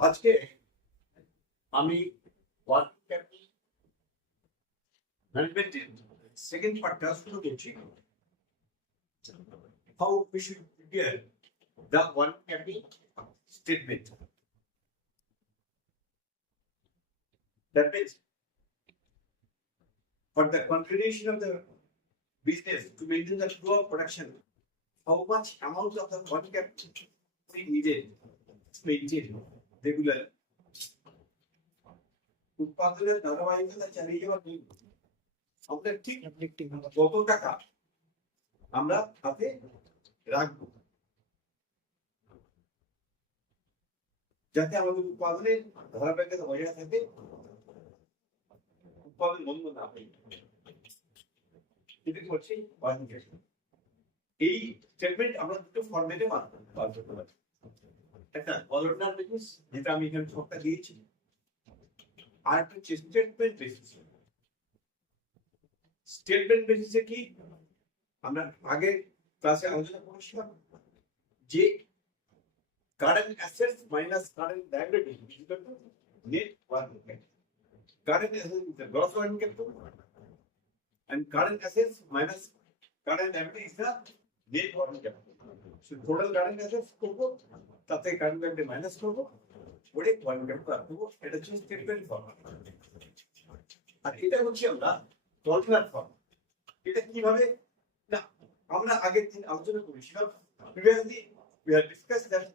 আজকে আমি working capital ম্যানেজমেন্টের সেকেন্ড পার্টটা শুরু করছি। How we should prepare the working capital statement. That means for the continuation of the business to maintain the flow of production, how much amount of the working capital we needed to maintain regular উৎপাদনের ধারাবাহিকতা চালিয়ে যাওয়ার জন্য আমরা ঠিক কত টাকা আমরা হাতে রাখবো যাতে আমাদের উৎপাদনের ধারাবাহিকতা বজায় থাকে, উৎপাদন বন্ধ না হয়। এই স্টেটমেন্ট আমরা দুটো ফরম্যাটে বার করতে পারি। একটা কলামনার বেসিস, যেটা আমি এখানে ছকটা দিয়েছি, আর একটা স্টেটমেন্ট বেসিস। স্টেটমেন্ট বেসিসে কি আমরা আগে ক্লাসে আলোচনা করেছিলাম যে current assets minus current liability is equal to net working capital. Current assets is the gross working capital and current assets minus current liability is the net working capital. So total current assets করবো, তাতে current liability minus করবো, ওরে working capital রাখবো। এটা হচ্ছে statement form. আর এটা হচ্ছে আমরা কন্ট্রাক্ট ফর্ম। এটা কিভাবে না আমরা আগের দিন আলোচনা করেছিলাম। Previously we had discussed that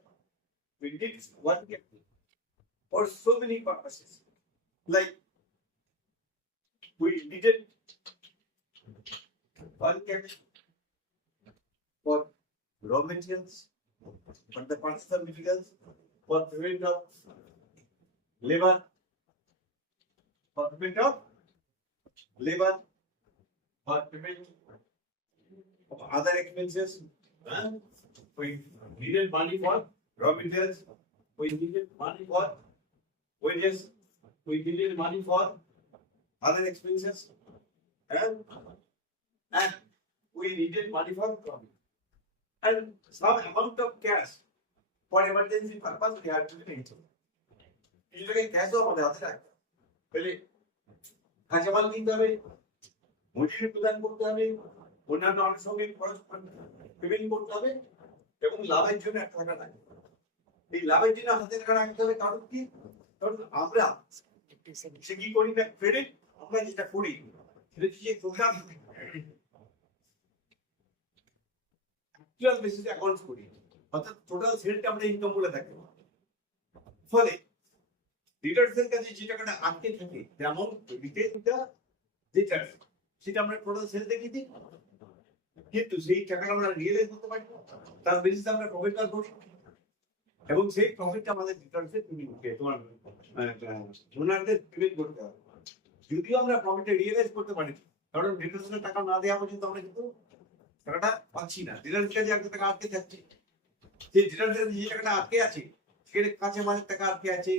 we need working capital for so many purposes, like we needed working capital for raw materials, for the purchase of materials, for payment of labor, for payment of other expenses. We needed money for raw materials. We needed money for wages. We needed money for other expenses, and we needed money for profit, and some amount of cash for emergency purpose we had to maintain. इसलिए कैश हो हमारे हाथ में पहले কাঁচামাল কিনতে হবে, মজুরি প্রদান করতে হবে, অন্যান্য আনুষঙ্গিক খরচ পেমেন্ট করতে হবে, এবং লাভের জন্য একটা টাকা লাগবে। এই লাভের জন্য হাতে টাকা রাখতে হবে। কারণ কি? কারণ আমরা সে কি করি না, ক্রেডিট আমরা যেটা করি সেটা হচ্ছে টোটাল বেসিস অ্যাকাউন্টস করি, অর্থাৎ টোটাল সেলটা আমরা ইনকাম বলে থাকি। ফলে ডিটারসের কাছে যে টাকাটা আটকে থাকে, যেমন রিটেলটা যেটা সেটা আমরা টোটাল সেল দেখে দিই, কিন্তু সেই টাকাটা আমরা রিয়েলাইজ করতে পারি, তার বেসিসে আমরা প্রফিট বার করি, এবং সেই প্রফিটটা আমাদের ডিটারসের তোমার ওনারদের পেমেন্ট করতে হবে। যদিও আমরা প্রফিটটা রিয়েলাইজ করতে পারি, কারণ ডিটারসের টাকা না দেওয়া পর্যন্ত আমরা কিন্তু টাকাটা পাচ্ছি না। ডিটারসের কাছে একটা টাকা আটকে থাকছে, সেই ডিটারসের যে টাকাটা আটকে আছে সেখানে কাঁচা মালের টাকা আটকে আছে,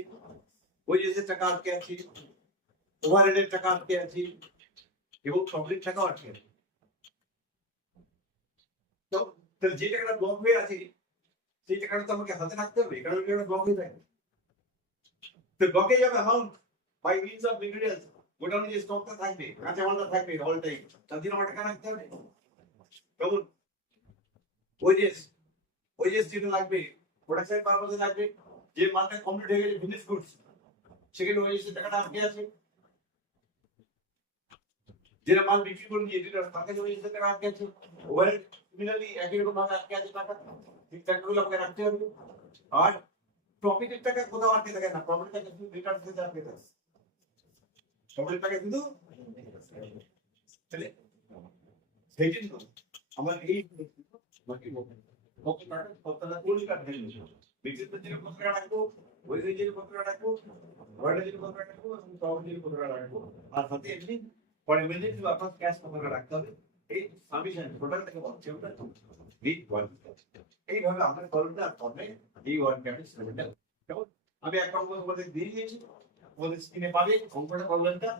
ওয়েজেসের টাকা আটকে আছে, ওভারহেডের টাকা আটকে আছে, এবং প্রফিটের টাকাও আটকে আছে। তো যে টাকাটা ব্লক হয়ে আছে সেই টাকাটা তো আমাকে হাতে রাখতে হবে, কারণ টাকাটা ব্লক হয়ে থাকে। তো blockage of amount by means of materials, গোডাউনে যে স্টকটা থাকবে, কাঁচা মালটা থাকবে অল টাইম, তার জন্য আমার টাকা রাখতে হবে। যেমন ওয়েজেস যেটা লাগবে, প্রোডাকশন পারপাসে লাগবে, যে মালটা কমপ্লিট হয়ে গেছে ফিনিশ গুডস, সেখানে ওয়েজেসের টাকাটা আটকে আছে। যেটা মাল বিক্রি করে নিয়ে যেটা তার কাছে ওয়েজেসের টাকা আটকে আছে। ওভারহেড সিমিলারলি একই রকম ভাবে আটকে আছে টাকা, ঠিক টাকাগুলো আমাকে রাখতে হবে। আর প্রফিটের টাকা কোথাও আটকে থাকে না, প্রফিটের টাকা শুধু রিটার্ন দিতে আটকে থাকে। প্রফিটের টাকা কিন্তু তাহলে সেই জন্য আমার এই আর হাতে এমনি পরে মিনিট আপনার ক্যাশ কতটা রাখতে হবে, এই সাবমিশন টোটালটাকে বলছে ওটা নিট ওয়ার্কিং ক্যাপিটাল। এইভাবে আমরা কলমটা ফর্মে এই ওয়ার্কিং ক্যাপিটাল স্টেটমেন্টটা, কেমন আমি এক অঙ্ক বলে দিয়ে দিয়েছি, ওদের স্ক্রিনে পাবে অঙ্কটা প্রবলেমটা।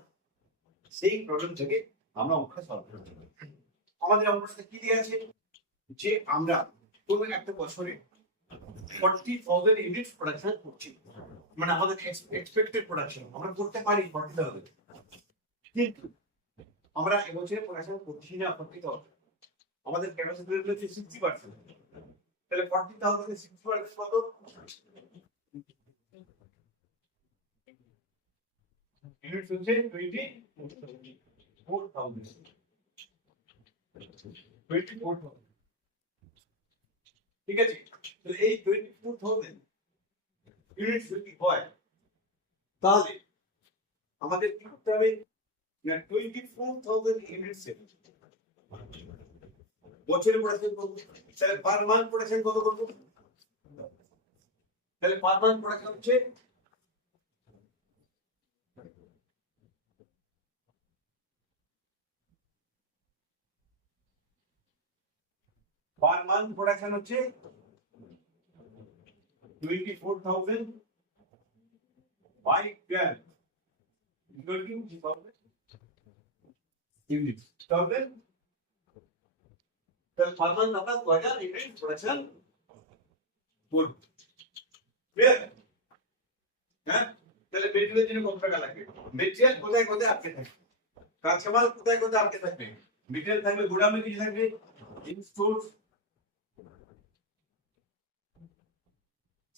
সেই প্রবলেম থেকে আমরা অঙ্কটা সলভ করতে পারি। আমাদের অঙ্কটা কি দিয়ে আছে যে আমরা কোনো একটা বছরে 40,000 ইউনিট প্রোডাকশন করছি, মানে আমাদের এক্সপেক্টেড প্রোডাকশন আমরা করতে পারি 40,000, কিন্তু আমরা এবছরে প্রোডাকশন করছি না 40,000, আমাদের ক্যাপাসিটি হচ্ছে 60%, তাহলে 40,000 এর 60% কত? ইউনিট হচ্ছে 24,000, ঠিক আছে? তো এই 24,000 ইউনিট যদি হয় তাহলে আমাদের কি করতে হবে না 24,000 ইউনিটস বছরে প্রোডাকশন করব, তাহলে পার মান্থ প্রোডাকশন কত করব? তাহলে পার মান্থ প্রোডাকশন হচ্ছে পার মান্থ প্রোডাকশন হচ্ছে 24,000 by 12 equal to 2,000 units. 2,000, তাহলে পার মান্থ আমরা 2,000 ইউনিট প্রোডাকশন করব। ক্লিয়ার? হ্যাঁ, তাহলে মেটেরিয়ালের জন্য কত টাকা লাগবে? মেটেরিয়াল কোথায় কোথায় আটকে থাকবে, কাঁচামাল কোথায় কোথায় আটকে থাকবে? মেটেরিয়াল থাকবে গোডাউনে, কিছু থাকবে ইন স্টোরস,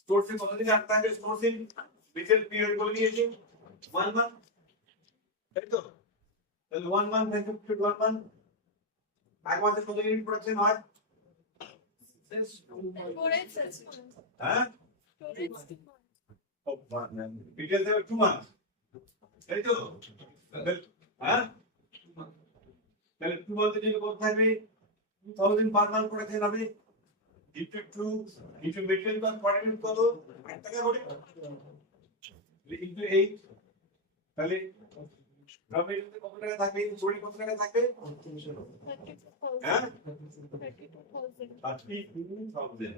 স্টোরসে কতদিন আটকে থাকবে? স্টোরসে মেটেরিয়াল পিরিয়ড বলে দিয়েছে 1 মান্থ, তাই তো? তাহলে 1 মান্থ থেকে 1 মান্থ, এক মাসে কত ইউনিট প্রোডাকশন হয়? হ্যাঁ, মেটেরিয়াল দেবে 2 মান্থ, তাই তো? হ্যাঁ, তাহলে 2 মান্থের জন্য কত থাকবে? 2,000 পার মান্থ প্রোডাকশন হবে, into 2 into material cost per unit কত? 8 টাকা করে, into 8, তাহলে র মেটেরিয়াল কত টাকা থাকবে? চুরি কত টাকা থাকবে? হ্যাঁ, 32,000,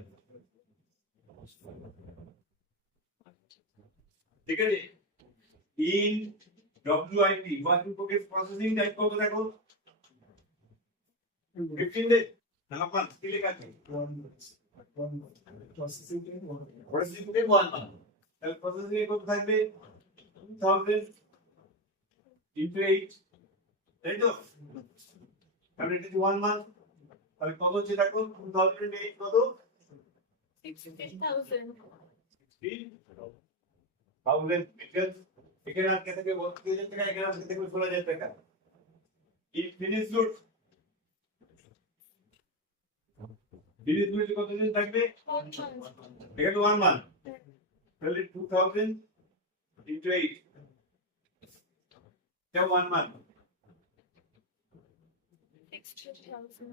ঠিক আছে? In WIP work in progress processing time কত দেখো? 15 ডেজ না মান্থ, কি লেখা আছে? প্রসেসিং টাইম 1 মান্থ, তাহলে প্রসেসিং কত থাকবে? 2,000 into 8, তাই তো? তাহলে এটা 1 মান্থ, তাহলে কত হচ্ছে দেখো? 2,000 into 8 কত? 16,000. 16,000 মিটার, এখানে আটকে থাকবে 32,000 টাকা, এখানে আটকে থাকবে 16,000 টাকা। In finish good, finish good কতদিন থাকবে? 1 month. এখানে 1 মান্থ, তাহলে 2,000 into 8, এটা 1 মান্থ, 16,000.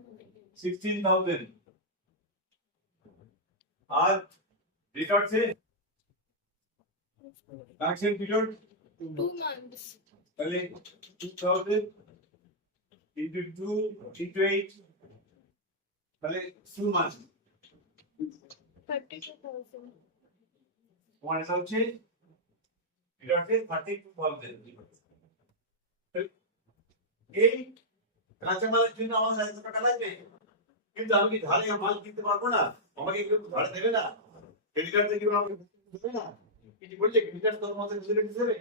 16,000, আর রিটার্নসে কালেকশন পিরিয়ড 2 months. তাহলে 2,000 into 2 into 8, তাহলে 2 মান্থ, 32,000. তোমার এটা হচ্ছে রিটার্নসে 32,000। এই কাঁচামালের জন্য আমার 1,000 টাকা লাগবে, কিন্তু আমি কি ধারে মাল কিনতে পারবো না? আমাকে কেউ ধারে দেবে না, ক্রেডিট থেকে কেউ আমাকে দেবে না, কিছু বলছে ক্রেডিট তোর মধ্যে ফেসিলিটি দেবে,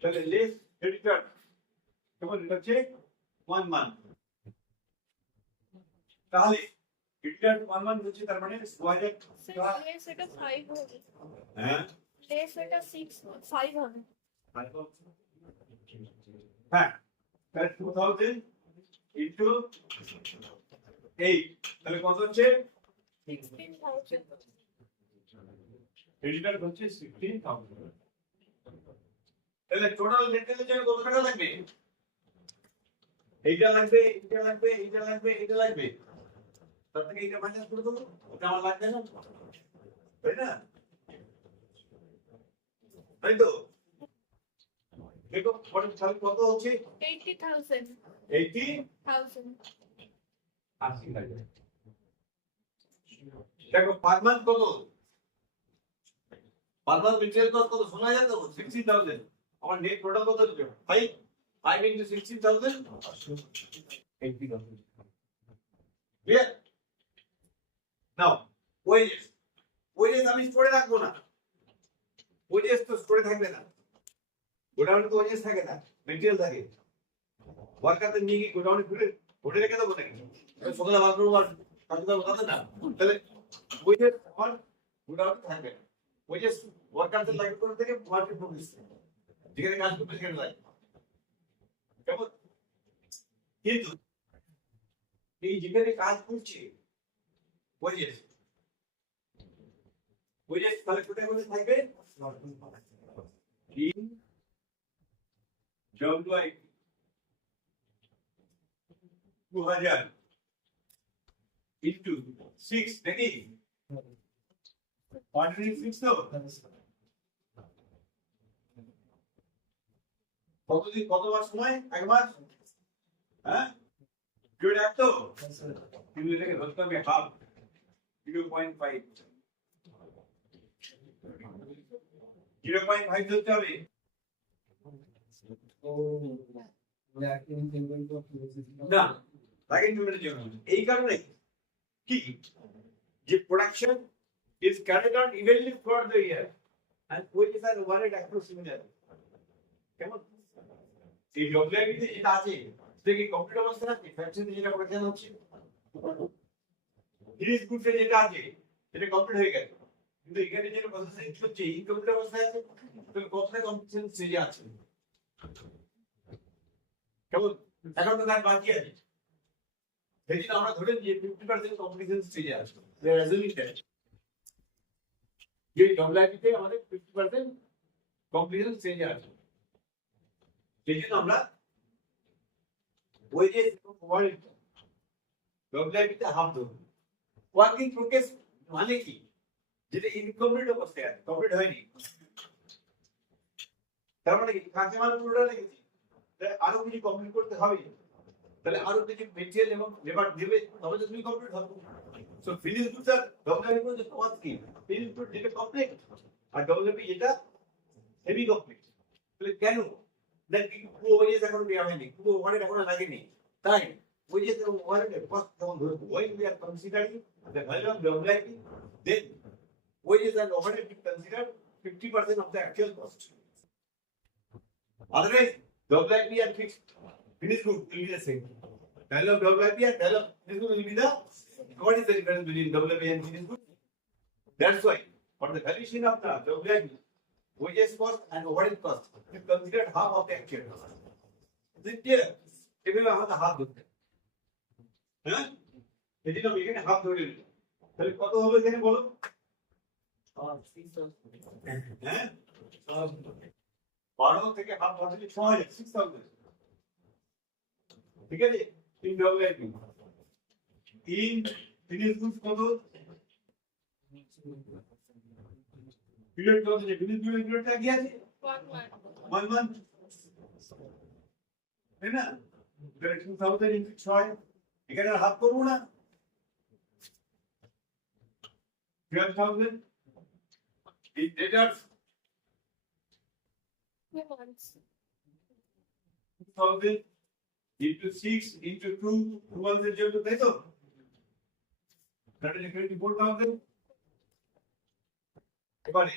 তাহলে লেস ক্রেডিট কেমন? এটা হচ্ছে 1 মান্থ, তাহলে ক্রেডিট 1 মান্থ হচ্ছে, তার মানে 2,000 Sir, টাকা। less এটা 5 হবে। হ্যাঁ, Less এটা 5 হবে। হ্যাঁ, তাহলে 2,000 into 8, তাহলে কত হচ্ছে? 16,000. ক্রেডিটার হচ্ছে 16,000, তাহলে টোটাল মেটেরিয়ালের জন্য কত টাকা লাগবে? এইটা লাগবে, এইটা লাগবে, এইটা লাগবে, এইটা লাগবে, তার থেকে এইটা মাইনাস করে দেবো, ওটা আমার লাগবে না, তাই না? তাই তো? দেখো কত হচ্ছে? 80,000. 80,000, দেখো পার মান্থ কত? পার মান্থ মেটেরিয়াল কস্ট কত? 16,000 দেবো, 60,000, আমার নেট টোটাল কত হচ্ছে? 5 into 16,000, 80,000, clear? Now wages ওয়েজেস আমি স্টোরে রাখবো না, ওয়েজেস তো স্টোরে থাকবে না, গোডাউনে তো ওয়েজেস থাকে না, মেটেরিয়াল থাকে। ওয়ার্কারদের নিয়ে গিয়ে গোডাউনে ঘুরে ঘুরে রেখে দেবো নাকি? সকালে বার করবো আর কাজ করবো তাতে না। তাহলে ওয়েজেস আমার গোডাউনে থাকবে না, ওয়েজেস ওয়ার্কারদের লাগবে কোথা থেকে? মার্কেট প্রমিস, যেখানে কাজ করবে সেখানে লাগবে। কেমন? কিন্তু এই যেখানে কাজ করছে ওয়েজেস, ওয়েজেস তাহলে কোথায় কোথায় থাকবে? in WI 2000 into 6 নাকি? 106 তো? কতদিন, কতবার সময়? একবার? হ্যাঁ, গ্রেড এক তো? কিন্তু এটাকে ধরতে হবে হাফ, 0.5, 0.5 ধরতে হবে। না, সেকেন্ড পেমেন্টের জন্য এই কারণে কি যে production is carried out evenly throughout the year and wages are overhead across similar. কেমন? এই ডব্লিউআইপি যেটা আছে সেটা কি কমপ্লিট অবস্থা আছে? ফ্যাক্টরিতে যেটা প্রোডাকশন হচ্ছে, ফিনিশ গুডসে যেটা আছে সেটা কমপ্লিট হয়ে গেছে, কিন্তু এখানে যেটা প্রসেসিং হচ্ছে ইনকমপ্লিট অবস্থায় আছে, তাহলে কতটা কমপ্লিশন স্টেজে আছে? কেমন? এখন তো কাজ বাকি আছে, সেই জন্য আমরা ধরে নিয়ে 50% কমপ্লিশন স্টেজে আছে। অ্যাজুমিং দ্যাট যে ডব্লিউআইপিতে আমাদের 50% কমপ্লিশন স্টেজে আছে, সেই জন্য আমরা ওয়েজেস এবং ওভারহেড ডব্লিউআইপিতে হাফ দেবো। ওয়ার্কিং প্রোগ্রেস মানে কি? যেটা ইনকমপ্লিট অবস্থায় আছে, কমপ্লিট হয়নি, তার মানে কি কাঁচা মাল পুরোটা লেগেছে, আরো কিছু কমপ্লিট করতে হবে, তাহলে আরো কিছু মেটেরিয়াল এবং লেবার দেবে, তবে তো তুমি কমপ্লিট হবে। সো ফিনিশ গুডস আর ডব্লিউআইপি মধ্যে তফাৎ কি? ফিনিশ গুড যেটা কমপ্লিট আর ডব্লিউআইপি যেটা হেভি কমপ্লিট। তাহলে কেন? দেখ পুরো ওয়েজেস এখন দেওয়া হয়নি, পুরো ওভারহেড এখনো লাগেনি, তাই ওয়েজেস এবং ওভারহেড কস্ট যখন ধরবো, when we are considering the value of WIP, then wages and overhead be considered 50% of the actual cost. Otherwise, WIP and fixed finished good will be the same. Value of WIP and value of finished good will be the. What is the difference between WIP and finished good? That's why for the valuation of the WIP, wages cost and overhead cost is considered half of the actual cost. Is it clear? এগুলো আমাদের হাফ ধরতে, হ্যাঁ, এই জন্য আমি এখানে হাফ ধরে নিলাম। তাহলে কত হবে এখানে বলো? হ্যাঁ, 12 থেকে হাফ বছরে 6000, ঠিক আছে? তিন ডব্লিউআইপি তিন ফিনিশ গুডস কত? পিরিয়ড কত? যে ফিনিশ গুডের পিরিয়ডটা কি আছে? 1 month, তাই না? তাহলে 2000 ইনটু 6, এখানে আর হাফ করবো না, 12,000 এই ডেটার 2000 into 6 into 2, 2 months এর জন্য, তাই তো? That is 24,000. এবারে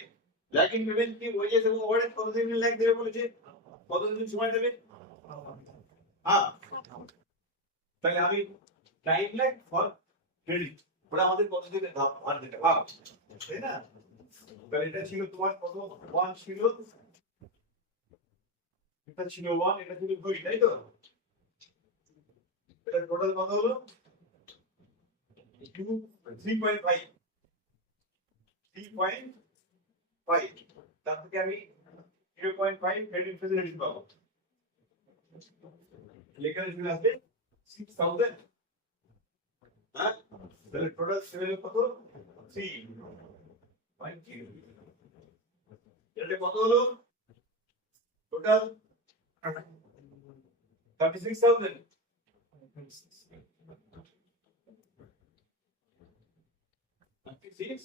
ল্যাকিং পেমেন্ট কি ওয়েজেস এবং ওভারহেড কতদিন ল্যাগ দেবে বলেছে? কতদিন সময় দেবে? হ্যাঁ, তাহলে আমি টাইম ল্যাগ ফর ক্রেডিট, ওটা আমাদের কতদিনের ধাপ আর দিতে ভাব, তাই না? তাহলে এটা ছিল তোমার কত? 1 ছিল, এটা ছিল 1, এটা ছিল 2, তাই তো? এটা টোটাল কত হলো? 3.5, 3.5, তার থেকে আমি 0.5 ক্রেডিট ফেসিলিটি পাবো। লেখার জন্য আসবে 6000, হ্যাঁ, তাহলে টোটাল সেভেল কত? 3.0, এটা কত হলো? টোটাল 36,000, 36,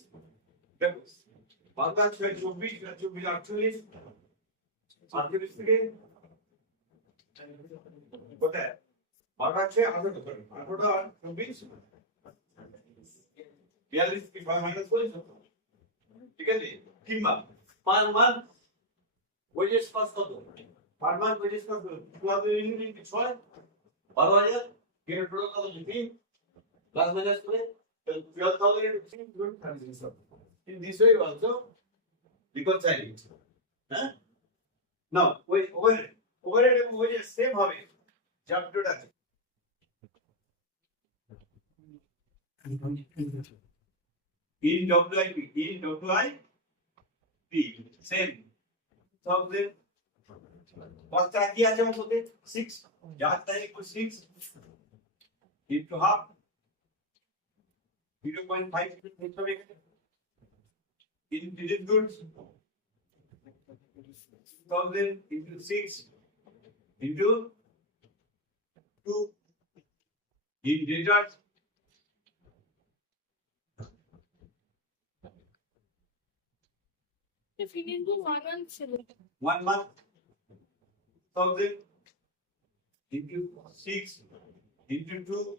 দেখো 5 6 24, 24 48, 48 থেকে কোথায়? 5 6 18, 18 আর 24, 42 কি 5 মাইনাস করি তো? ঠিক আছে কিংবা পার মান্থ ওয়েজেস কস্ট কত per month wages cost 2000 unit 6 12000 এর টোটাল কত 3 প্লাস মাইনাস করে 12000 into 3 good 36 in this way also reconcile it হ্যাঁ নাও ওই ওভারহেড এবং ওয়েজেস সেম হবে চ্যাপ্টার আছে in WIP same তাহলে কতটা কি আছে আমাদের 6 যার তারিখ 6 into half 0.5 হবে in digit goods 1000 into 6 into 2 in debtors If you need to 1 month, 1 month 1000 into 6 into 2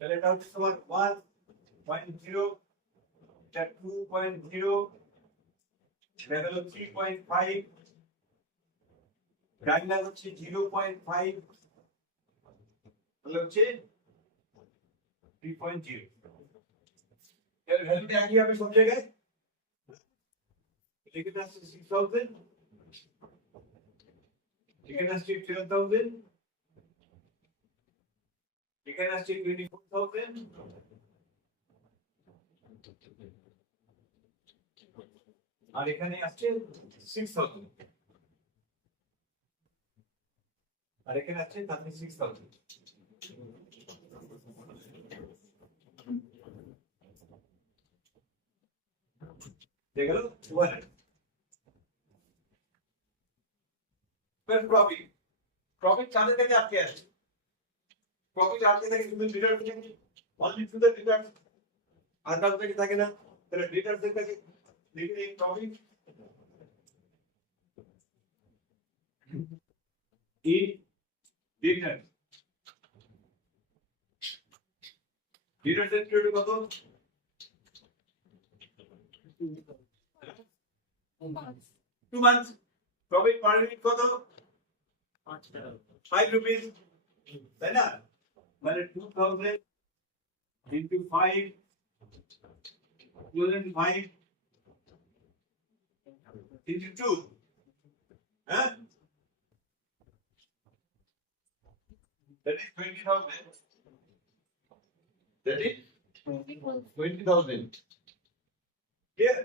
তাহলে এটা হচ্ছে তোমার 1.0 এটা 2.0 এটা হলো 3.5 ডাইনার হচ্ছে 0.5 তাহলে হচ্ছে 3.0 এর ভ্যালুটা একই হবে সব জায়গায় এখানে আসছে 6000 এখানে আসছে 12000 এখানে আসছে 24000 আর এখানে আসছে 6000 আর এখানে আসছে 36000 দেখো ওভারহেড फिर प्रॉफिट चाहते थे कि आपके है प्रॉफिट चाहते थे कि तुम्हें रिटर्न मिलेंगे ओनली टू द रिटर्न आता होता कि था कि ना तेरा रिटर्न देखता कि लेकिन एक प्रॉफिट इन रिटर्न से पीरियड কত 2 months প্রফিট পার ইউনিট কত 5 rupees তাই না মানে 2000 into 5 2005 into 2 huh that is 20000 that is 20000 clear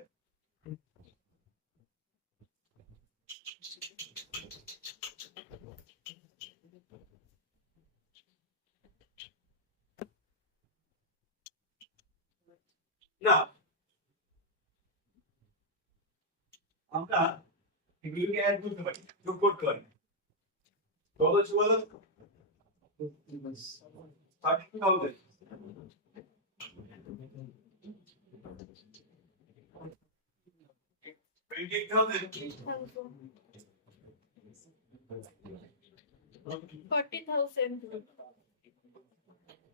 now আমরা এগুলোকে অ্যাড করতে পারি যোগ করতে পারি কত ছিল বলো 32000 40,000.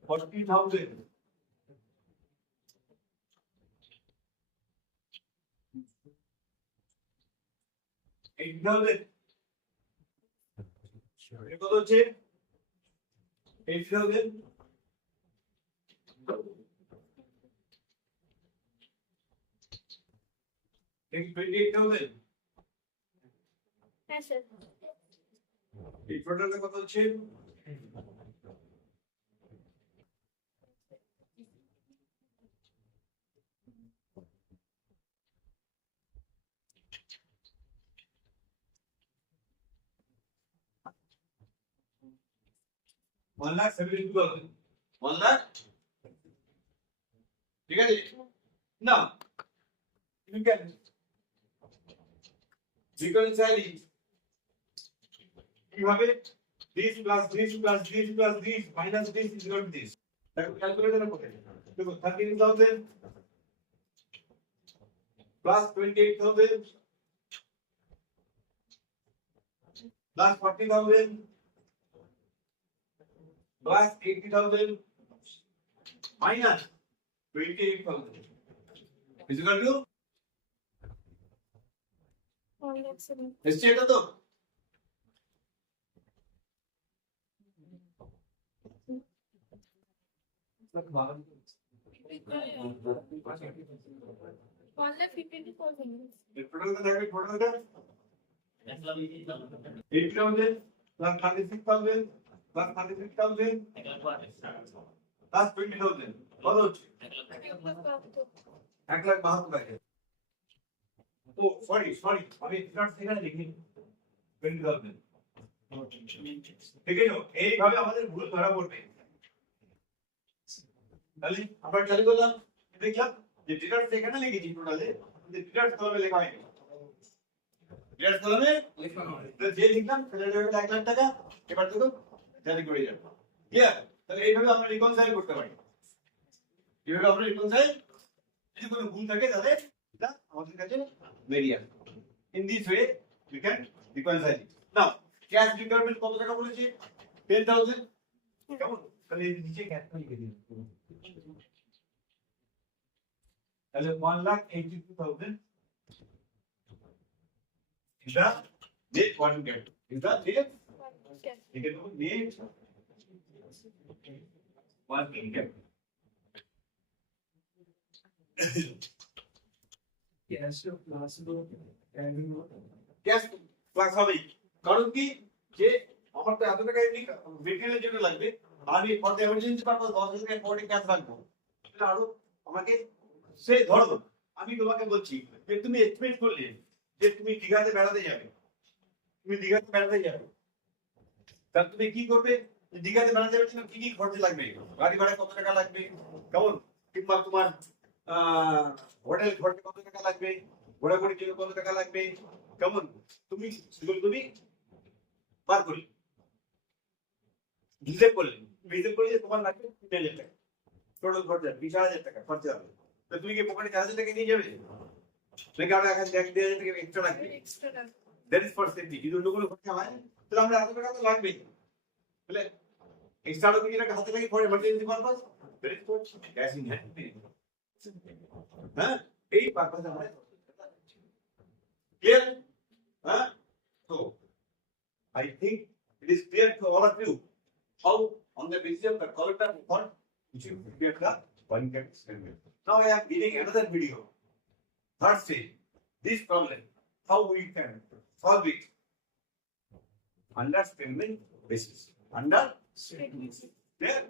40,000 8,000 কত হচ্ছে 8,000 28,000 Yes, sir. এই টোটালটা কত হচ্ছে 1,72,000 1 লাখ ঠিক আছে না you can reconcile কিভাবে this plus this plus this plus this minus this is equal to this দেখো ক্যালকুলেটরে করে দেখো 13,000 plus 28,000 plus 40,000 plus 80,000 minus 28,000 is equal to 1,07,000. এসছে এটা তো One lakh 52,000. টোটালটা দেখবে টোটালটা 8,000 plus 36,000 plus 36,000 plus 20,000 কত হচ্ছে 1,72,000 টাকা ও সরি আমি স্টার্ট সেখানে লিখি 20,000 ঠিক আছে এইভাবে আমাদের ভুল ধরা পড়বে তাহলে আমরা চালু করলাম দেখলাম যে ডিটার সেখানে লিখেছি টোটালে যে ডিটার কলমে লেখা হয়নি ডিটার কলমে লেখা হয়নি তো যে লিখলাম সেটা হলো 1 লাখ টাকা এবার দেখো জারি করে যাবে ক্লিয়ার তাহলে এইভাবে আমরা রিকনসাইল করতে পারি এইভাবে আমরা রিকনসাইল যদি কোনো ভুল থাকে তাহলে এটা আমাদের কাছে বেরিয়ে আসবে in this way we can reconcile now cash requirement কত টাকা বলেছি 10,000 কেমন তাহলে এই নিচে ক্যাশটা লিখে দিন তাহলে 1,82,000 is the net working capital. Is the net? You can do net working capital. Cash plus হবে কারণ কি যে আমার তো এত টাকা এমনি মেটেরিয়ালের জন্য লাগবে আমি ফর দ্য এমার্জেন্সি পারপাস 10,000 টাকা কোটি ক্যাশ রাখবো এটা আরো আমাকে সে ধরো আমি তোমাকে বলছি যে তুমি এস্টিমেট করলে যে তুমি দীঘাতে বেড়াতে যাবে তাহলে তুমি কি করবে দীঘাতে বেড়াতে যাবে কি কি খরচ লাগবে গাড়ি ভাড়া কত টাকা লাগবে কেমন কিংবা তোমার হোটেল খরচ কত টাকা লাগবে ঘোরাঘুরির জন্য কত টাকা লাগবে কেমন তুমি সেগুলো তুমি বার করলে হিসেব করলে যে তোমার লাগবে 3,000 টাকা টোটাল খরচা 20,000 টাকা খরচা হবে তো তুমি কি পকেটে 4,000 টাকা নিয়ে যাবে নাকি আরো 1,000 টাকা এক্সট্রা লাগবে Extra টাকা। দ্যাট ইজ ফর সেফটি যদি অন্য কোনো খরচা হয় তাহলে আমরা এত টাকা তো লাগবেই তাহলে এক্সট্রা আরো কিছু টাকা হাতে লাগে for emergency purpose that is for cash in hand হ্যাঁ এই পারপাসে আমরা ক্লিয়ার হ্যাঁ তো I think it is clear to all of you how on the basis of the collector report which you get the one get statement. Now I am giving another video. Third stage, this problem, how we can solve it under statement basis. Under Statement. there